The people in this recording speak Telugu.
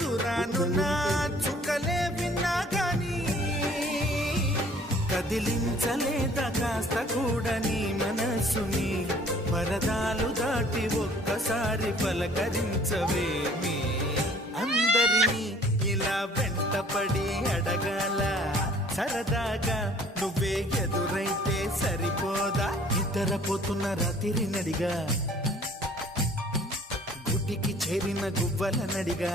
దురానున్న చుక్కలే విన్నా గాని కదిలించలేదా కాస్త కూడా నీ మనసుని పరదాలు దాటి ఒక్కసారి పలకరించవేమి అందరినీ ఇలా వెంటపడి అడగాల సరదాగా నువ్వే ఎదురైతే సరిపోదా నిద్రపోతున్న రాత్రి నడిగా గుడికి చేరిన గువ్వల నడిగా